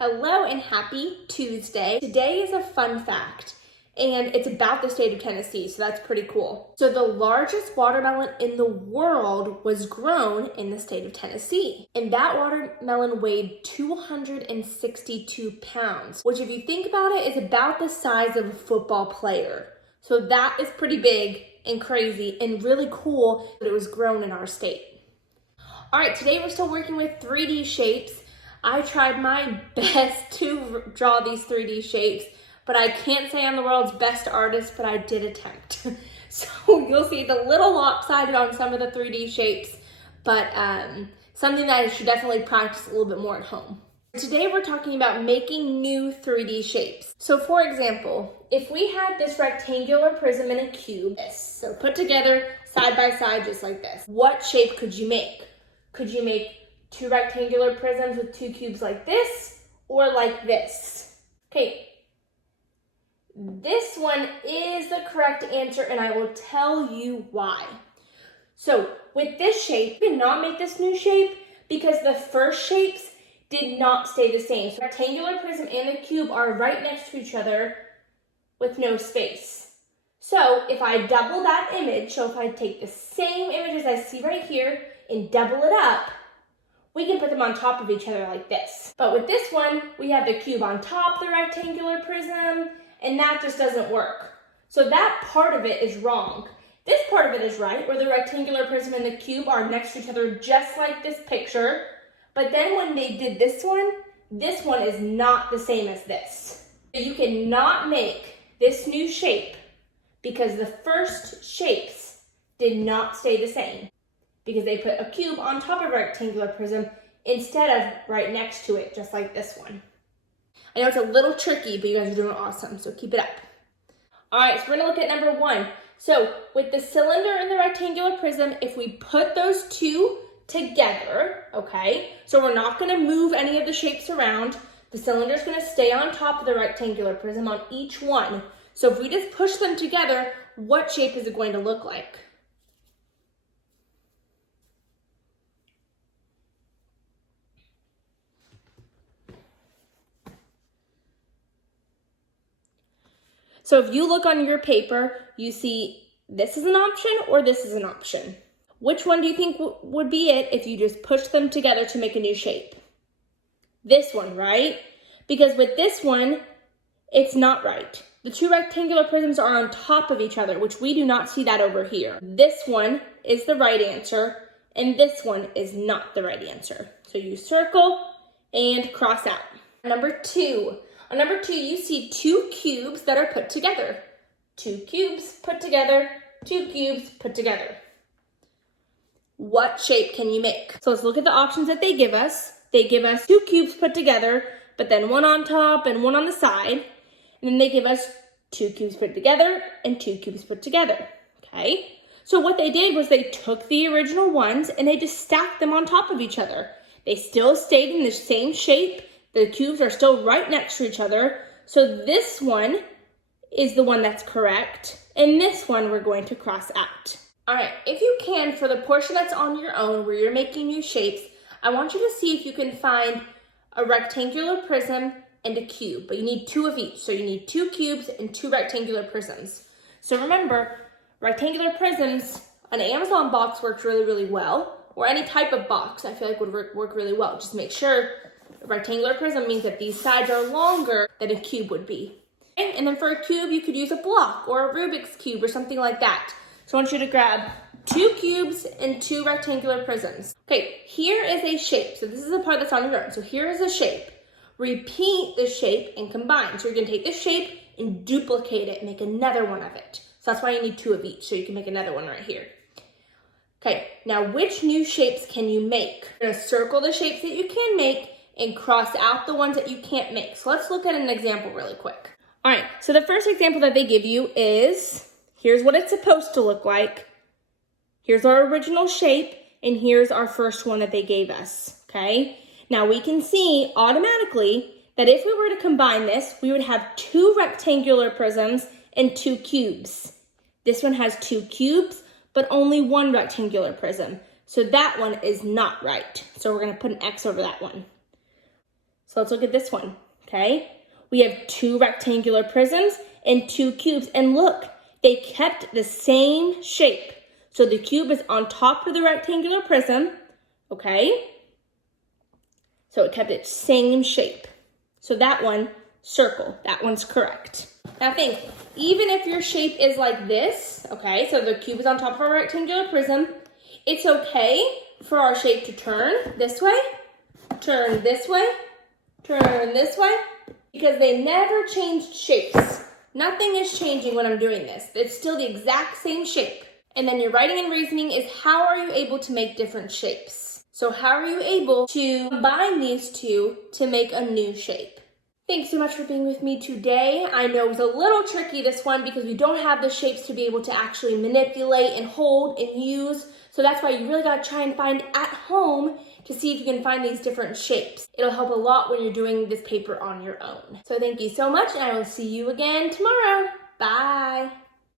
Hello and happy Tuesday. Today is a fun fact, and it's about the state of Tennessee, so that's pretty cool. So the largest watermelon in the world was grown in the state of Tennessee, and that watermelon weighed 262 pounds, which if you think about it, is about the size of a football player. So that is pretty big and crazy and really cool that it was grown in our state. All right, today we're still working with 3D shapes. I tried my best to draw these 3D shapes, but I can't say I'm the world's best artist, but I did attempt. So you'll see it's a little lopsided on some of the 3D shapes, but something that I should definitely practice a little bit more at home. Today we're talking about making new 3D shapes. So for example, if we had this rectangular prism and a cube, so put together side by side just like this, what shape could you make? Could you make two rectangular prisms with two cubes like this or like this? Okay, this one is the correct answer and I will tell you why. So with this shape, we did not make this new shape because the first shapes did not stay the same. So rectangular prism and the cube are right next to each other with no space. So if I double that image, so if I take the same image as I see right here and double it up, we can put them on top of each other like this. But with this one, we have the cube on top of the rectangular prism, and that just doesn't work. So that part of it is wrong. This part of it is right, where the rectangular prism and the cube are next to each other just like this picture. But then when they did this one is not the same as this. You cannot make this new shape because the first shapes did not stay the same, because they put a cube on top of a rectangular prism instead of right next to it, just like this one. I know it's a little tricky, but you guys are doing awesome, so keep it up. All right, so we're gonna look at number one. So with the cylinder and the rectangular prism, if we put those two together, okay, so we're not gonna move any of the shapes around. The cylinder's gonna stay on top of the rectangular prism on each one. So if we just push them together, what shape is it going to look like? So if you look on your paper, you see this is an option or this is an option. Which one do you think would be it if you just push them together to make a new shape? This one, right? Because with this one, it's not right. The two rectangular prisms are on top of each other, which we do not see that over here. This one is the right answer, and this one is not the right answer. So you circle and cross out. Number two. On number two, you see two cubes that are put together. Two cubes put together, two cubes put together. What shape can you make? So let's look at the options that they give us. They give us two cubes put together, but then one on top and one on the side. And then they give us two cubes put together and two cubes put together, okay? So what they did was they took the original ones and they just stacked them on top of each other. They still stayed in the same shape. The cubes are still right next to each other. So this one is the one that's correct. And this one we're going to cross out. All right, if you can, for the portion that's on your own where you're making new shapes, I want you to see if you can find a rectangular prism and a cube, but you need two of each. So you need two cubes and two rectangular prisms. So remember, rectangular prisms, an Amazon box works really, really well, or any type of box I feel like would work really well. Just make sure a rectangular prism means that these sides are longer than a cube would be. Okay? And then for a cube, you could use a block or a Rubik's Cube or something like that. So I want you to grab two cubes and two rectangular prisms. Okay, here is a shape. So this is the part that's on your own. So here is a shape. Repeat the shape and combine. So you're gonna take this shape and duplicate it, make another one of it. So that's why you need two of each, so you can make another one right here. Okay, now which new shapes can you make? You're gonna circle the shapes that you can make and cross out the ones that you can't make. So let's look at an example really quick. All right, so the first example that they give you is, here's what it's supposed to look like. Here's our original shape, and here's our first one that they gave us, okay? Now we can see automatically that if we were to combine this, we would have two rectangular prisms and two cubes. This one has two cubes, but only one rectangular prism. So that one is not right. So we're gonna put an X over that one. So let's look at this one, okay? We have 2 rectangular prisms and 2 cubes, and look, they kept the same shape. So the cube is on top of the rectangular prism, okay? So it kept its same shape. So that one, circle, that one's correct. Now think, even if your shape is like this, okay, so the cube is on top of a rectangular prism, it's okay for our shape to turn this way, turn this way, turn this way, because they never changed shapes. Nothing is changing when I'm doing this. It's still the exact same shape. And then your writing and reasoning is, how are you able to make different shapes? So how are you able to combine these two to make a new shape? Thanks so much for being with me today. I know it was a little tricky, this one, because we don't have the shapes to be able to actually manipulate and hold and use. So that's why you really gotta try and find at home to see if you can find these different shapes. It'll help a lot when you're doing this paper on your own. So thank you so much, and I will see you again tomorrow. Bye.